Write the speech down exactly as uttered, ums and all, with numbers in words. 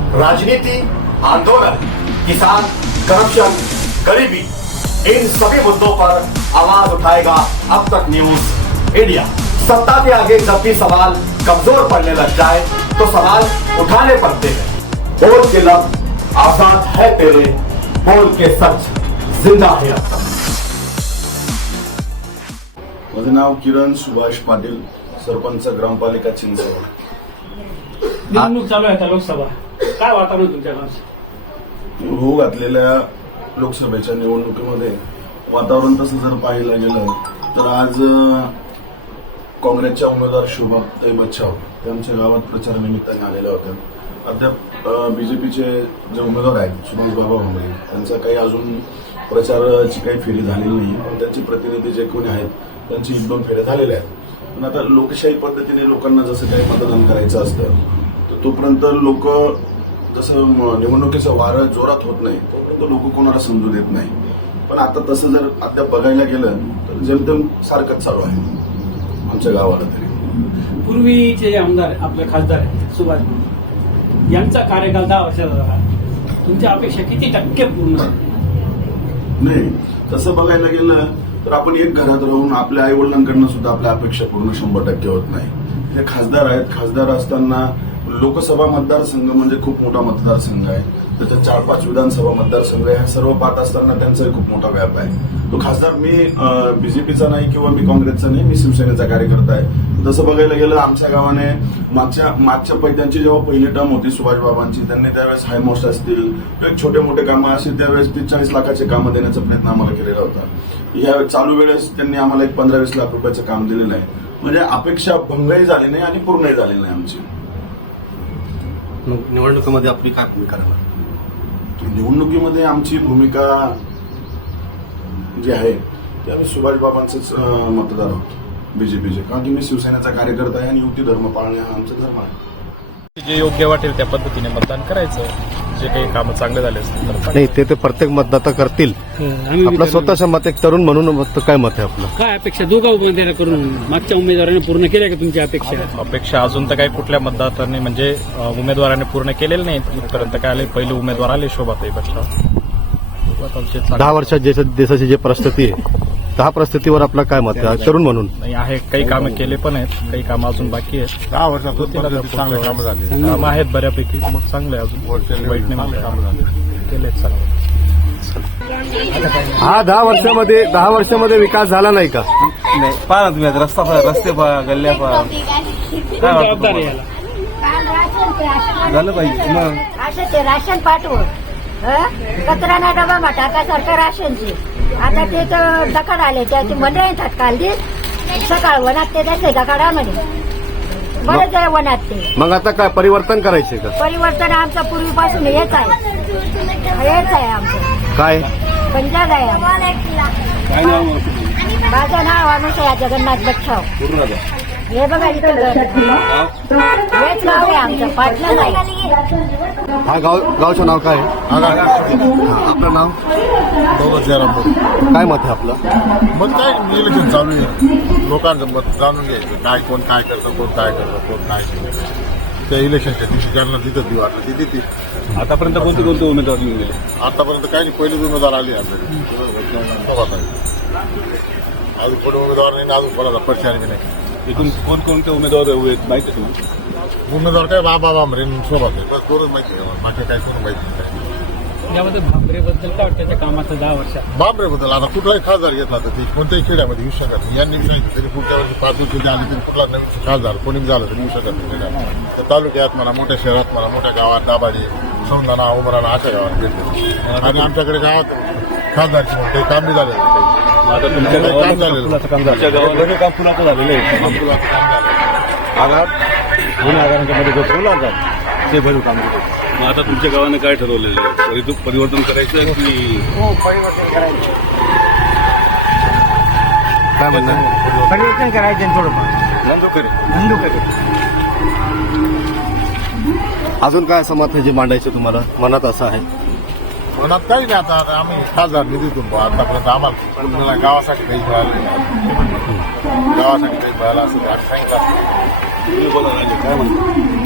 राजनीति, आंदोलन, किसान, करप्शन, गरीबी, इन सभी मुद्दों पर आवाज उठाएगा अब तक न्यूज इंडिया। सत्ता के आगे जब भी सवाल कमजोर पड़ने लग जाए तो सवाल उठाने पड़ते हैं। बोल के लफ्ज आजाद है तेरे, बोल के सच जिंदा है अब तक। माझं नाव किरण सुभाष पाटील, सरपंच ग्रामपालिका चिंचवड। निवडणूक चालू आहे आता लोकसभा, काय वातावरण तुमच्या गावात? हो घातलेल्या लोकसभेच्या निवडणुकीमध्ये वातावरण तसं जर पाहायला गेलं तर आज काँग्रेसच्या उमेदवार शोभाताई बच्छाव ते आमच्या गावात प्रचारानिमित्ताने आलेल्या होत्या। अद्याप बीजेपीचे जे उमेदवार आहेत सुभाष बाबा भांबरे त्यांचा काही अजून प्रचाराची काही फेरी झालेली नाही, पण त्यांचे प्रतिनिधी जे कोणी आहेत त्यांची एक दोन फेऱ्या झालेल्या आहेत। पण आता लोकशाही पद्धतीने लोकांना जसं काही मतदान करायचं असतं तर तोपर्यंत लोक जसं निवडणुकीचं वारं जोरात होत नाही तोपर्यंत लोक कोणाला समजू देत नाही। पण आता तसं जर अद्याप बघायला गेलं तर जेमतेम सारखंच चालू आहे आमच्या गावाला तरी। पूर्वीचे जे आमदार आपले खासदार आहेत सुभाष यांचा कार्यकाल दहा वर्षाचा झाला, तुमच्या अपेक्षा किती टक्के पूर्ण झाल्या? नाही, तसं बघायला गेलं तर आपण एक घरात राहून आपल्या आई वडिलांकडनं सुद्धा आपल्या अपेक्षा पूर्ण शंभर टक्के होत नाही। ते खासदार आहेत, खासदार असताना लोकसभा मतदारसंघ म्हणजे खूप मोठा मतदारसंघ आहे, त्याच्यात चार पाच विधानसभा मतदारसंघ आहे, सर्व पाहत असताना त्यांचा खूप मोठा व्याप आहे। तो खासदार मी बीजेपीचा नाही किंवा मी काँग्रेसचा नाही, मी शिवसेनेचा कार्यकर्ता आहे। तसं बघायला गेलं आमच्या गावाने मागच्या मागच्या त्यांची जेव्हा पहिली टर्म होती सुभाषबाबांची, त्यांनी त्यावेळेस हायमोस्ट असतील छोटे मोठे कामं असे त्यावेळेस तीस चाळीस लाखाचे कामं देण्याचा प्रयत्न आम्हाला केलेला होता। या चालू वेळेस त्यांनी आम्हाला एक पंधरा वीस लाख रुपयाचं काम दिलेलं आहे, म्हणजे अपेक्षा भंगही झाली नाही आणि पूर्णही झालेली नाही आमची। निवडणुकीमध्ये आपली काय भूमिका राहणार? निवडणुकीमध्ये आमची भूमिका जी आहे ते आम्ही सुभाषबाबांचेच मतदार आहोत बीजेपीचे, कारण की मी शिवसेनेचा कार्यकर्ता आहे आणि युती धर्म पाळणे हा आमचा धर्म आहे। जे योग्य वाटेल त्या पद्धतीने मतदान करायचं, जे काही कामं चांगले झाले असतील तर नाही ते ते प्रत्येक मतदाता करतील। आपलं स्वतःचं मत एक तरुण म्हणून मत काय मत आहे आपलं? काय अपेक्षा दोघा उमेदवार करून मागच्या उमेदवाराने पूर्ण केल्या का तुमच्या अपेक्षा? अपेक्षा अजून तर काही कुठल्या मतदारांनी म्हणजे उमेदवारांनी पूर्ण केलेलं नाही। इथपर्यंत काय आले, पहिले उमेदवार आले शोभाताई बच्छाव। दहा वर्षात जे देशाची जी परिस्थिती आहे दहा परिस्थितीवर आपलं काय मत आहे तरुण म्हणून? नाही आहे, काही कामं केले पण आहेत, काही कामं अजून बाकी आहेत। दहा वर्षात चांगले कामं झाले, कामं आहेत बऱ्यापैकी, मग चांगले अजून वाईट नाही केले चांगले। हा दहा वर्षामध्ये दहा वर्षामध्ये विकास झाला नाही का? नाही पहा ना तुम्ही, रस्ता पहा, रस्ते पहा, गल्ल्या पहा, काय वाटतं याला झालं पाहिजे मग असं ते राशन पाठवून कचरा ना डबा मा टाकासारखं राशनची आता ते तर दकाड आले त्याची मंडळ येतात काल दिस सकाळ वनात ते जायचंय दकाडामध्ये बरेच आहे वनात ते। मग आता काय परिवर्तन करायचे का? परिवर्तन आमचं पूर्वीपासून हेच आहे हेच आहे आमचं काय पंजाब आहे काय नाव? माझं नाव अनुसया जगन्नाथ बच्छाव। हे बघा इथं हेच गाव आहे आमचं, पाटलं नाही। हा गाव गावचं नाव काय आहे? आपलं नाव काय मत आहे आपलं? मग काय इलेक्शन चालू आहे, लोकांचं मत जाणून घ्यायचं काय कोण काय करतं, कोण काय करतं, कोण काय करतं। त्या इलेक्शनच्या दिवशी ज्यांना तिथं दिवा ती देतील। आतापर्यंत कोणते कोणते उमेदवार निवडून गेले? आतापर्यंत काही नाही, पहिलेच उमेदवार आले आपल्याकडे, अजून पुढे उमेदवार नाही, अजून कोणाचा परिचय नाही। इथून कोणकोणते उमेदवार माहिती आहे तुम्हाला? उमेदवार काय बाबा बाबरे सोबत आहे, बस दोनच माहिती आहे, बाकी काही कोण माहिती नाही। यामध्ये भांबरेबद्दल काय वाटतं त्या कामाचं दहा वर्षात? बापरेबद्दल आता कुठलाही खासदार घेतला तर ते कोणत्याही खेड्यामध्ये येऊ शकत नाही। यांनी सांगितलं तरी पुढच्या वर्षी पाच वर्ष आले तरी कुठला नवीन खासदार कोणी झालं तरी येऊ शकत नाही खेड्यात। तर तालुक्यात म्हणा, मोठ्या शहरात म्हणा, मोठ्या गावात दाबाडी, सौंदाणा, उमराणा अशा गावात भेटले आणि आमच्याकडे गावात खासदारची म्हणून काही काम नाही झालेलं काही। आता तुमच्या काम गावात झालेलं फुलाचं काम झालं, काम फुलाचं झालेलं आहे। फुलाचं काम झालं आधार दोन हजारांच्या मध्ये जो फुला ते भरू काम करतो। मग आता तुमच्या गावाने काय ठरवलेलं आहे? परिवर्तन करायचं की हो परिवर्तन करायचं काय म्हणणं? परिवर्तन करायचं थोडंफार नंदू करेल बंधू करेल। अजून काय असं मत आहे जे मांडायचं तुम्हाला मनात असं आहे? मनात काही नाही, आता आम्ही खासदार निधीतून आतापर्यंत आम्हाला गावासाठी काही मिळालं नाही, गावासाठी काही मिळालं असं सांगितलं असं काय म्हणतो?